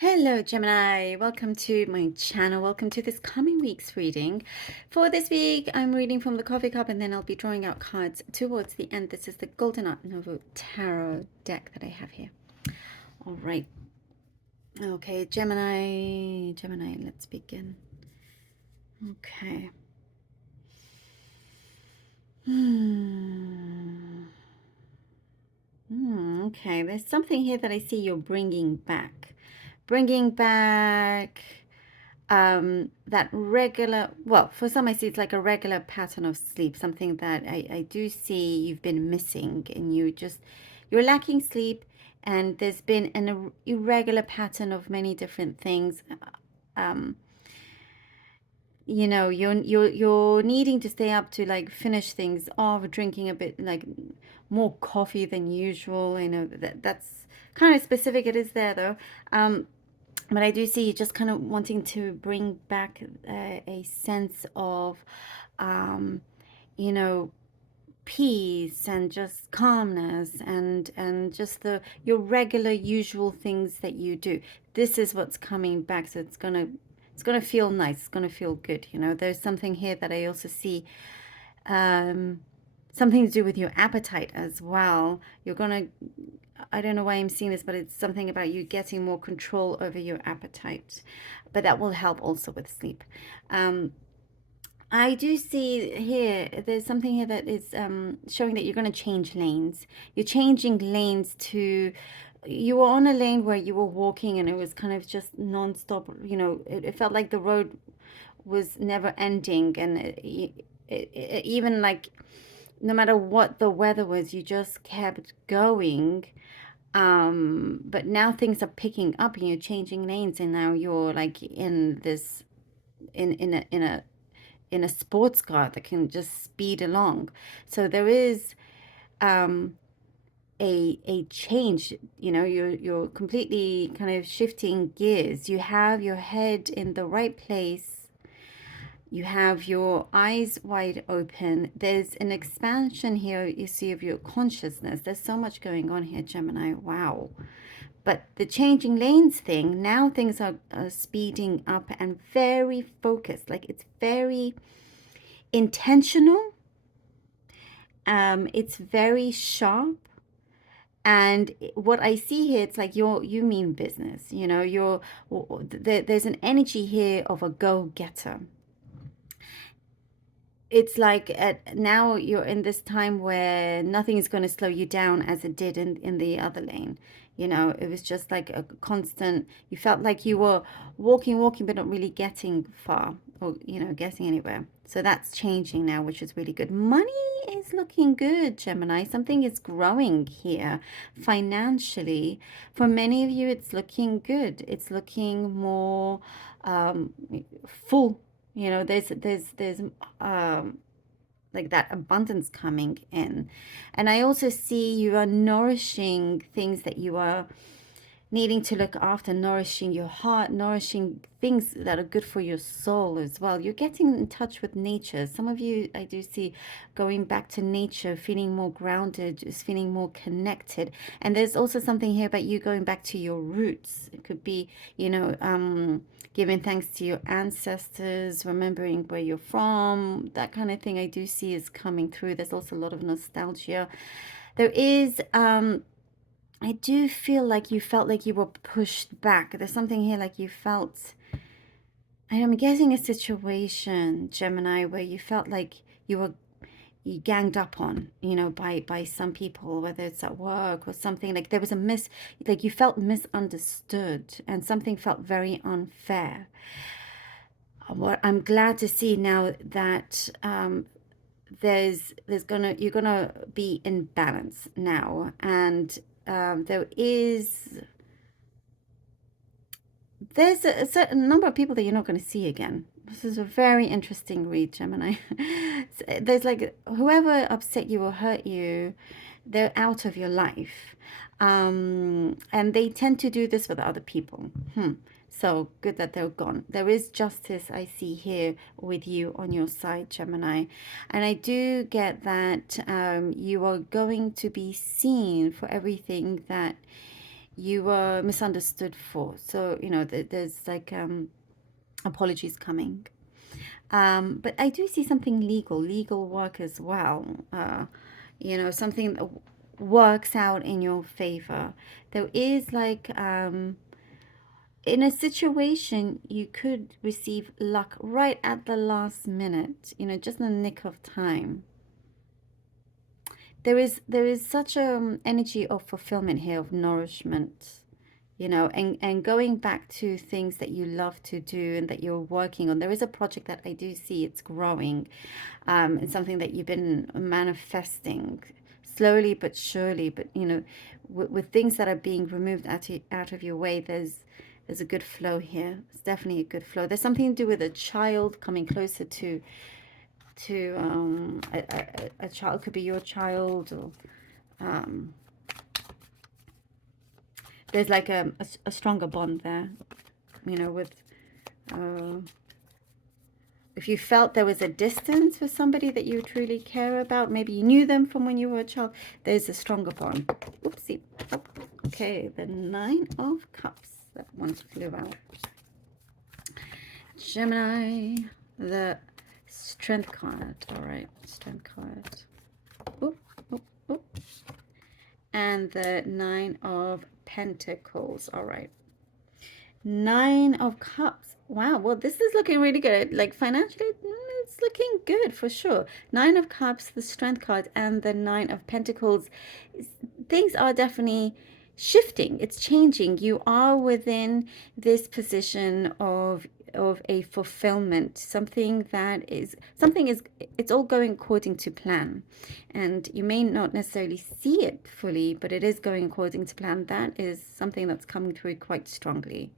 Hello, Gemini. Welcome to my channel. Welcome to this coming week's reading. For this week, I'm reading from the coffee cup and then I'll be drawing out cards towards the end. This is the Golden Art Nouveau Tarot deck that I have here. All right. Okay, Gemini, let's begin. Okay. Okay, there's something here that I see you're bringing back. Bringing back that regular, well, for some I see it's like a regular pattern of sleep, something that I do see you've been missing, and you're lacking sleep, and there's been an irregular pattern of many different things. um you're needing to stay up to like finish things off, drinking a bit like more coffee than usual. That's kind of specific. It is there though. But I do see you just kind of wanting to bring back a sense of, um, you know, peace and just calmness and just your regular usual things that you do. This is what's coming back. So it's gonna feel nice. It's gonna feel good. There's something here that I also see. Something to do with your appetite as well. I don't know why I'm seeing this, but it's something about you getting more control over your appetite. But that will help also with sleep. I do see here, there's something here that is showing that you're going to change lanes. You're changing lanes to, you were on a lane where you were walking and it was kind of just non-stop. It felt like the road was never ending, and even like no matter what the weather was, you just kept going. But now things are picking up and you're changing lanes, and now you're like in this in a sports car that can just speed along. So there is a change. You're completely kind of shifting gears. You have your head in the right place. You have your eyes wide open. There's an expansion here, you see, of your consciousness. There's so much going on here, Gemini. Wow. But the changing lanes thing, now things are speeding up and very focused. Like, it's very intentional. It's very sharp. And what I see here, it's like you mean business. There's an energy here of a go-getter. It's like now you're in this time where nothing is going to slow you down as it did in the other lane. It was just like a constant, you felt like you were walking, but not really getting far, or, getting anywhere. So that's changing now, which is really good. Money is looking good, Gemini. Something is growing here financially. For many of you, it's looking good. It's looking more full. There's like that abundance coming in. And I also see you are nourishing things that you are needing to look after, nourishing your heart, nourishing things that are good for your soul as well. You're getting in touch with nature. Some of you, I do see going back to nature, feeling more grounded, just feeling more connected. And there's also something here about you going back to your roots. It could be, giving thanks to your ancestors, remembering where you're from, that kind of thing I do see is coming through. There's also a lot of nostalgia. There is, I do feel like you felt like you were pushed back. There's something here like you felt, I'm guessing a situation, Gemini, where you felt like you ganged up on, by some people, whether it's at work or something. Like there was like you felt misunderstood and something felt very unfair. What I'm glad to see now that you're gonna be in balance now, and there's a certain number of people that you're not going to see again. This is a very interesting read, Gemini. There's like whoever upset you or hurt you, they're out of your life. And they tend to do this with other people. So good that they're gone. There is justice I see here with you on your side, Gemini. And I do get that you are going to be seen for everything that you were misunderstood for. So, you know, there's like apologies coming. But I do see something legal work as well. You know, something that works out in your favor. There is like in a situation you could receive luck right at the last minute, you know, just in the nick of time. There is such a energy of fulfillment here, of nourishment, you know, and going back to things that you love to do and that you're working on. There is a project that I do see, it's growing, and something that you've been manifesting slowly but surely. But you know, with things that are being removed out of your way, there's a good flow here. It's definitely a good flow. There's something to do with a child coming closer to a child. Could be your child, or there's like a stronger bond there, you know, with if you felt there was a distance with somebody that you truly care about, maybe you knew them from when you were a child, there's a stronger bond. Oopsie. Oh, okay, the Nine of Cups. That one flew out. Gemini, the Strength card. All right, Strength card. Oop, oop, oop. And the Nine of Pentacles. All right. Nine of Cups. Wow, well, this is looking really good. Like financially, it's looking good for sure. Nine of Cups, the Strength card, and the Nine of Pentacles. Things are definitely shifting. It's changing. You are within this position of a fulfillment, something is it's all going according to plan, and you may not necessarily see it fully, but it is going according to plan. That is something that's coming through quite strongly.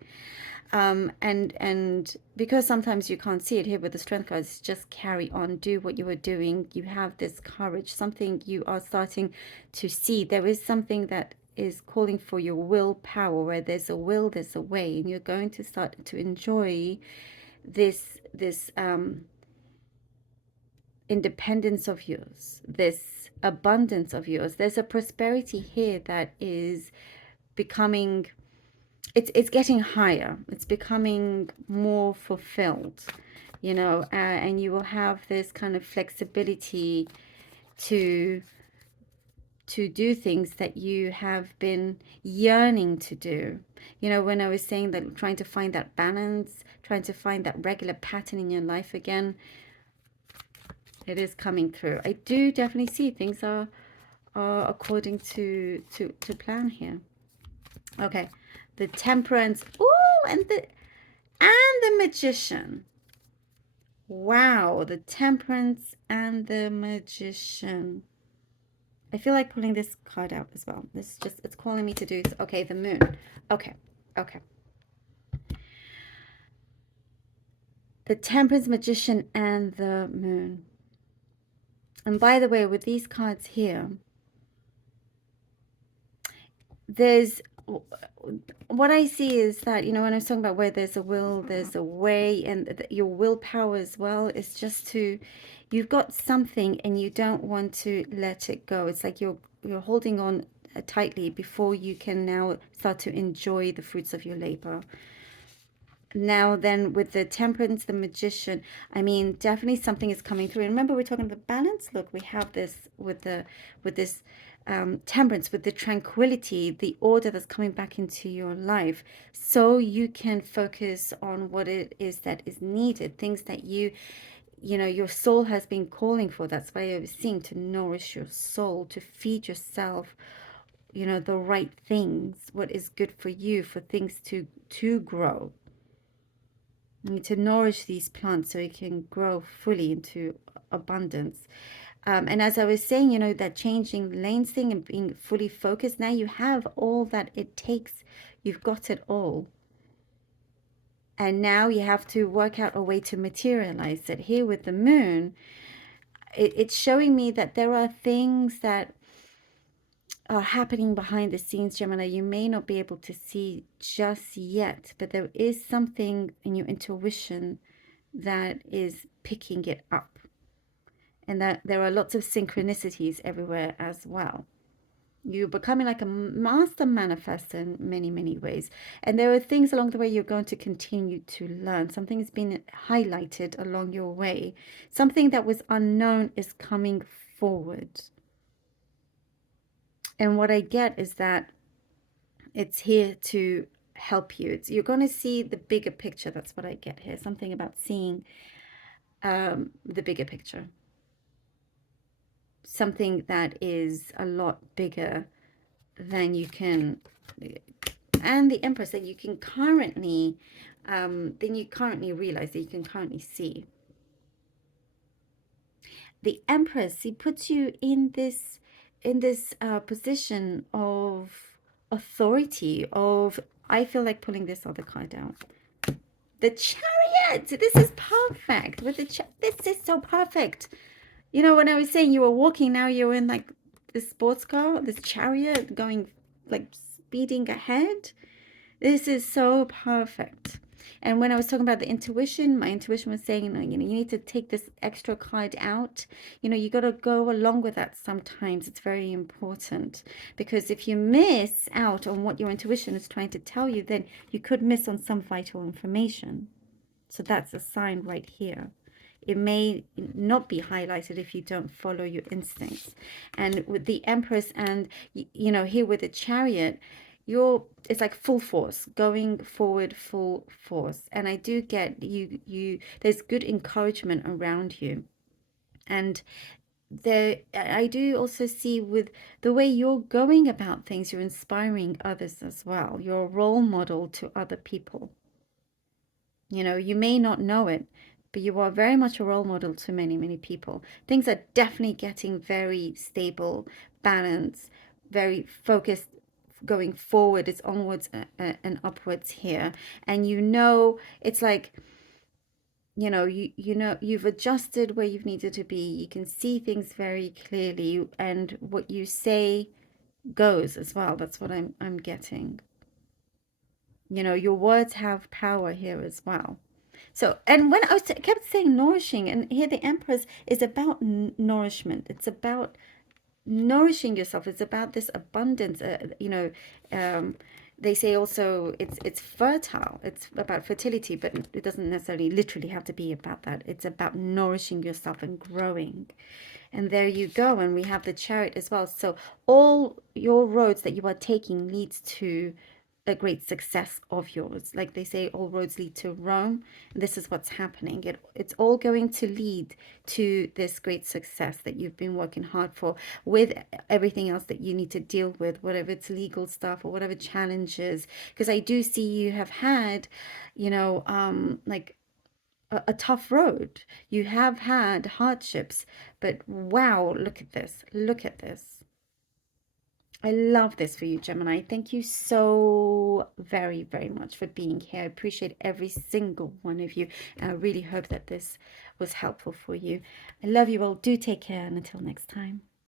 And because sometimes you can't see it here with the Strength cards, just carry on, do what you were doing. You have this courage, something you are starting to see. There is something that is calling for your willpower. Where there's a will, there's a way, and you're going to start to enjoy this independence of yours, this abundance of yours. There's a prosperity here that is becoming, it's getting higher. It's becoming more fulfilled, you know, and you will have this kind of flexibility to do things that you have been yearning to do. You know, when I was saying that, trying to find that balance, trying to find that regular pattern in your life again, it is coming through. I do definitely see things are according to plan here. Okay, the Temperance. Ooh, and the Magician. Wow, the Temperance and the Magician. I feel like pulling this card out as well. This just, it's calling me to do. Okay, the Moon. Okay. The Temperance, Magician, and the Moon. And by the way, with these cards here, there's, what I see is that, you know, when I was talking about where there's a will, there's a way, and your willpower as well is just to, you've got something and you don't want to let it go. It's like you're holding on tightly before you can now start to enjoy the fruits of your labor. Now then, with the Temperance, the Magician, I mean, definitely something is coming through. And remember, we're talking about balance. Look, we have this with this Temperance, with the tranquility, the order that's coming back into your life, so you can focus on what it is that is needed, things that you know, your soul has been calling for. That's why I was seeing, to nourish your soul, to feed yourself, you know, the right things, what is good for you, for things to grow. You need to nourish these plants so it can grow fully into abundance. And as I was saying, you know, that changing lanes thing and being fully focused, now you have all that it takes. You've got it all. And now you have to work out a way to materialize it. Here with the Moon, it's showing me that there are things that are happening behind the scenes, Gemini, you may not be able to see just yet, but there is something in your intuition that is picking it up, and that there are lots of synchronicities everywhere as well. You're becoming like a master manifester in many, many ways. And there are things along the way you're going to continue to learn. Something has been highlighted along your way. Something that was unknown is coming forward. And what I get is that it's here to help you. You're going to see the bigger picture. That's what I get here. Something about seeing the bigger picture. Something that is a lot bigger than you can, and the Empress that you can currently, realize, that you can currently see. The Empress, he puts you in this position of authority, of, I feel like pulling this other card out. The Chariot. This is perfect. With the this is so perfect. You know, when I was saying you were walking, now you're in like this sports car, this chariot going like speeding ahead. This is so perfect. And when I was talking about the intuition, my intuition was saying, you know, you need to take this extra card out. You know, you got to go along with that sometimes. It's very important, because if you miss out on what your intuition is trying to tell you, then you could miss on some vital information. So that's a sign right here. It may not be highlighted if you don't follow your instincts. And with the Empress, and you know, here with the Chariot, it's like full force, going forward, full force. And I do get you there's good encouragement around you. And there, I do also see with the way you're going about things, you're inspiring others as well. You're a role model to other people. You know, you may not know it, but you are very much a role model to many, many people. Things are definitely getting very stable, balanced, very focused, going forward. It's onwards and upwards here. And you know, it's like, you know, you know, you've adjusted where you've needed to be. You can see things very clearly, and what you say goes as well. That's what I'm getting. You know, your words have power here as well. So, and when I kept saying nourishing, and here the Empress is about nourishment. It's about nourishing yourself. It's about this abundance. You know, they say also it's fertile. It's about fertility, but it doesn't necessarily literally have to be about that. It's about nourishing yourself and growing. And there you go. And we have the Chariot as well. So all your roads that you are taking leads to a great success of yours. Like they say, all roads lead to Rome. This is what's happening. It's all going to lead to this great success that you've been working hard for, with everything else that you need to deal with, whatever it's legal stuff or whatever challenges. Because I do see you have had, you know, like a tough road. You have had hardships, but wow, look at this. Look at this. I love this for you, Gemini. Thank you so very, very much for being here. I appreciate every single one of you. And I really hope that this was helpful for you. I love you all. Do take care, and until next time.